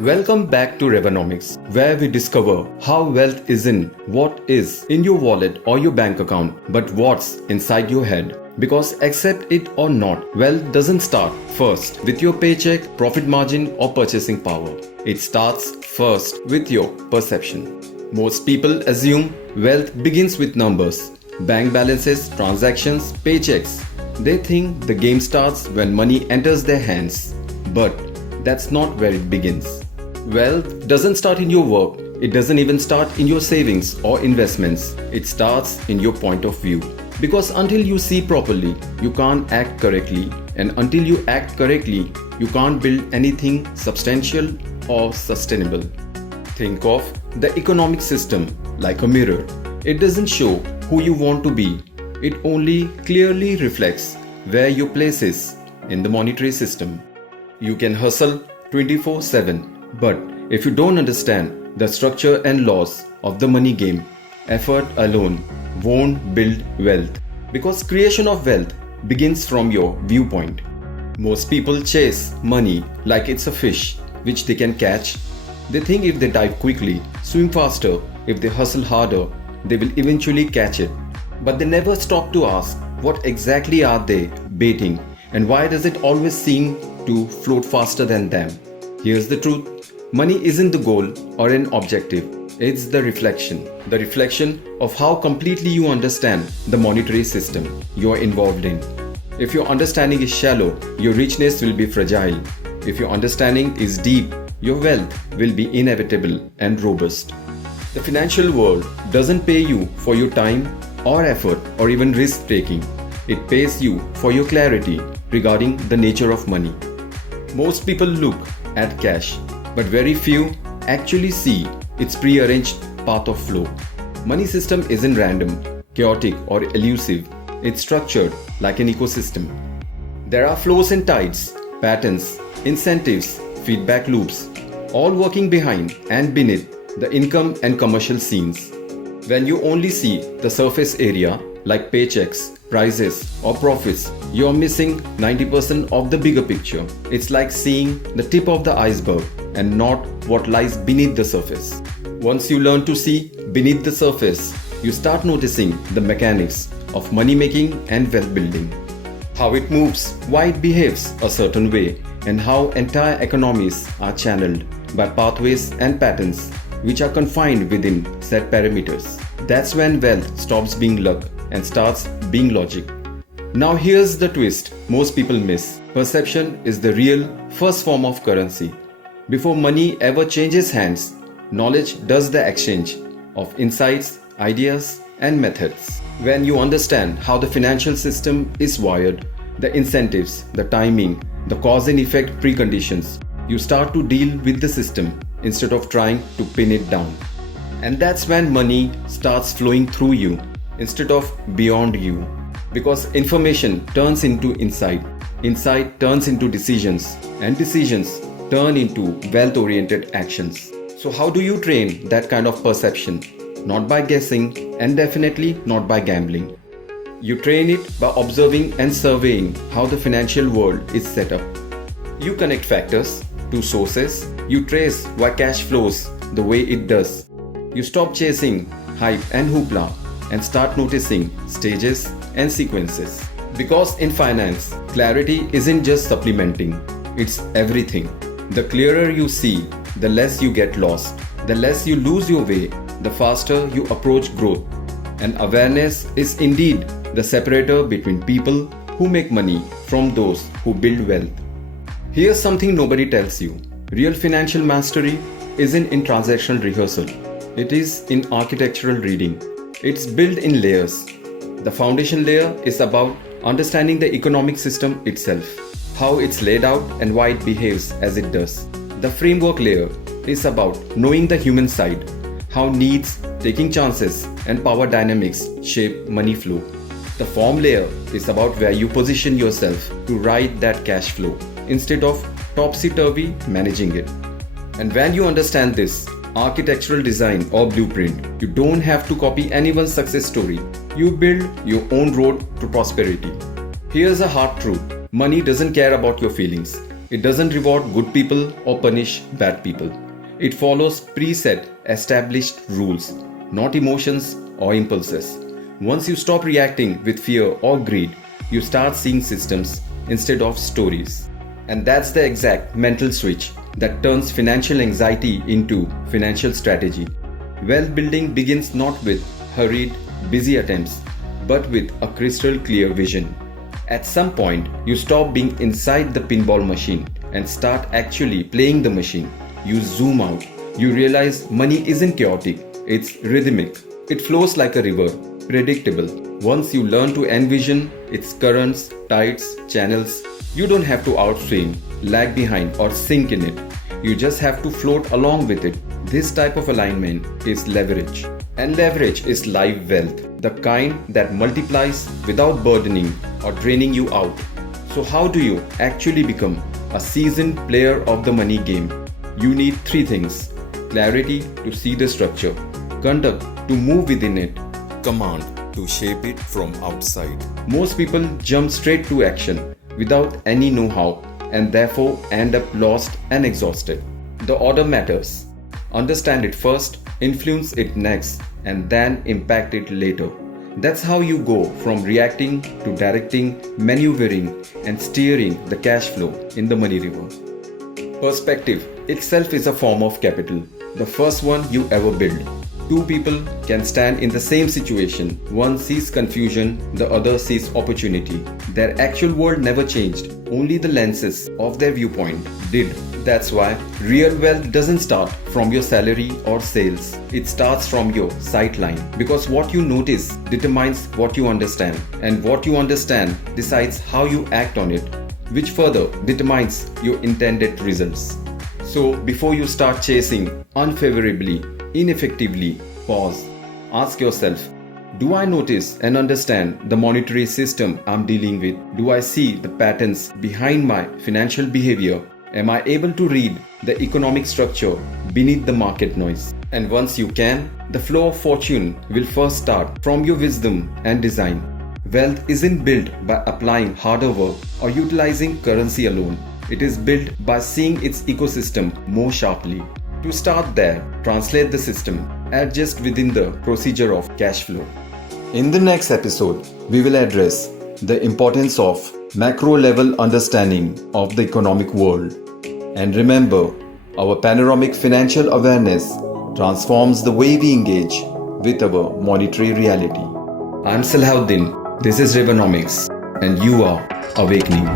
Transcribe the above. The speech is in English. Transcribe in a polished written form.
Welcome back to Rivonomics, where we discover how wealth isn't what is in your wallet or your bank account, but what's inside your head. Because accept it or not, wealth doesn't start first with your paycheck, profit margin, or purchasing power. It starts first with your perception. Most people assume wealth begins with numbers, bank balances, transactions, paychecks. They think the game starts when money enters their hands. But that's not where it begins. Wealth doesn't start in your work. It doesn't even start in your savings or investments. It starts in your point of view. Because until you see properly, you can't act correctly. And until you act correctly, you can't build anything substantial or sustainable. Think of the economic system like a mirror. It doesn't show who you want to be. It only clearly reflects where your place is in the monetary system. You can hustle 24/7. But if you don't understand the structure and laws of the money game, effort alone won't build wealth. Because creation of wealth begins from your viewpoint. Most people chase money like it's a fish which they can catch. They think if they dive quickly, swim faster, if they hustle harder, they will eventually catch it. But they never stop to ask what exactly are they baiting and why does it always seem to float faster than them. Here's the truth. Money isn't the goal or an objective. It's the reflection of how completely you understand the monetary system you're involved in. If your understanding is shallow, your richness will be fragile. If your understanding is deep, your wealth will be inevitable and robust. The financial world doesn't pay you for your time or effort or even risk taking. It pays you for your clarity regarding the nature of money. Most people look at cash, but very few actually see its prearranged path of flow. Money system isn't random, chaotic, or elusive. It's structured like an ecosystem. There are flows and tides, patterns, incentives, feedback loops, all working behind and beneath the income and commercial scenes. When you only see the surface area, like paychecks, prices, or profits, you're missing 90% of the bigger picture. It's like seeing the tip of the iceberg and not what lies beneath the surface. Once you learn to see beneath the surface, you start noticing the mechanics of money making and wealth building. How it moves, why it behaves a certain way, and how entire economies are channeled by pathways and patterns which are confined within set parameters. That's when wealth stops being luck and starts being logic. Now here's the twist most people miss. Perception is the real first form of currency. Before money ever changes hands, knowledge does the exchange of insights, ideas, and methods. When you understand how the financial system is wired, the incentives, the timing, the cause and effect preconditions, you start to deal with the system instead of trying to pin it down. And that's when money starts flowing through you instead of beyond you. Because information turns into insight, insight turns into decisions, and decisions turn into wealth-oriented actions. So how do you train that kind of perception? Not by guessing and definitely not by gambling. You train it by observing and surveying how the financial world is set up. You connect factors to sources. You trace why cash flows the way it does. You stop chasing hype and hoopla and start noticing stages and sequences. Because in finance, clarity isn't just supplementing, it's everything. The clearer you see, the less you get lost, the less you lose your way, the faster you approach growth. And awareness is indeed the separator between people who make money from those who build wealth. Here's something nobody tells you. Real financial mastery isn't in transactional rehearsal. It is in architectural reading. It's built in layers. The foundation layer is about understanding the economic system itself, how it's laid out and why it behaves as it does. The framework layer is about knowing the human side, how needs, taking chances, and power dynamics shape money flow. The form layer is about where you position yourself to ride that cash flow instead of topsy-turvy managing it. And when you understand this architectural design or blueprint, you don't have to copy anyone's success story. You build your own road to prosperity. Here's a hard truth. Money doesn't care about your feelings. It doesn't reward good people or punish bad people. It follows preset, established rules, not emotions or impulses. Once you stop reacting with fear or greed, you start seeing systems instead of stories. And that's the exact mental switch that turns financial anxiety into financial strategy. Wealth building begins not with hurried, busy attempts, but with a crystal clear vision. At some point, you stop being inside the pinball machine and start actually playing the machine. You zoom out. You realize money isn't chaotic, it's rhythmic. It flows like a river, predictable. Once you learn to envision its currents, tides, channels, you don't have to outswim, lag behind, or sink in it. You just have to float along with it. This type of alignment is leverage. And leverage is live wealth, the kind that multiplies without burdening or draining you out. So, how do you actually become a seasoned player of the money game? You need three things: clarity to see the structure, conduct to move within it, command to shape it from outside. Most people jump straight to action without any know how and therefore end up lost and exhausted. The order matters. Understand it first, influence it next, and then impact it later. That's how you go from reacting to directing, maneuvering, and steering the cash flow in the money river. Perspective itself is a form of capital, the first one you ever build. Two people can stand in the same situation. One sees confusion, the other sees opportunity. Their actual world never changed, only the lenses of their viewpoint did. That's why real wealth doesn't start from your salary or sales. It starts from your sight line. Because what you notice determines what you understand, and what you understand decides how you act on it, which further determines your intended results. So before you start chasing unfavorably, ineffectively, pause. Ask yourself, do I notice and understand the monetary system I'm dealing with? Do I see the patterns behind my financial behavior? Am I able to read the economic structure beneath the market noise? And once you can, the flow of fortune will first start from your wisdom and design. Wealth isn't built by applying harder work or utilizing currency alone. It is built by seeing its ecosystem more sharply. To start there, translate the system, adjust within the procedure of cash flow. In the next episode, we will address the importance of macro level understanding of the economic world. And remember, our panoramic financial awareness transforms the way we engage with our monetary reality. I'm Salahuddin, this is Rivonomics, and you are awakening.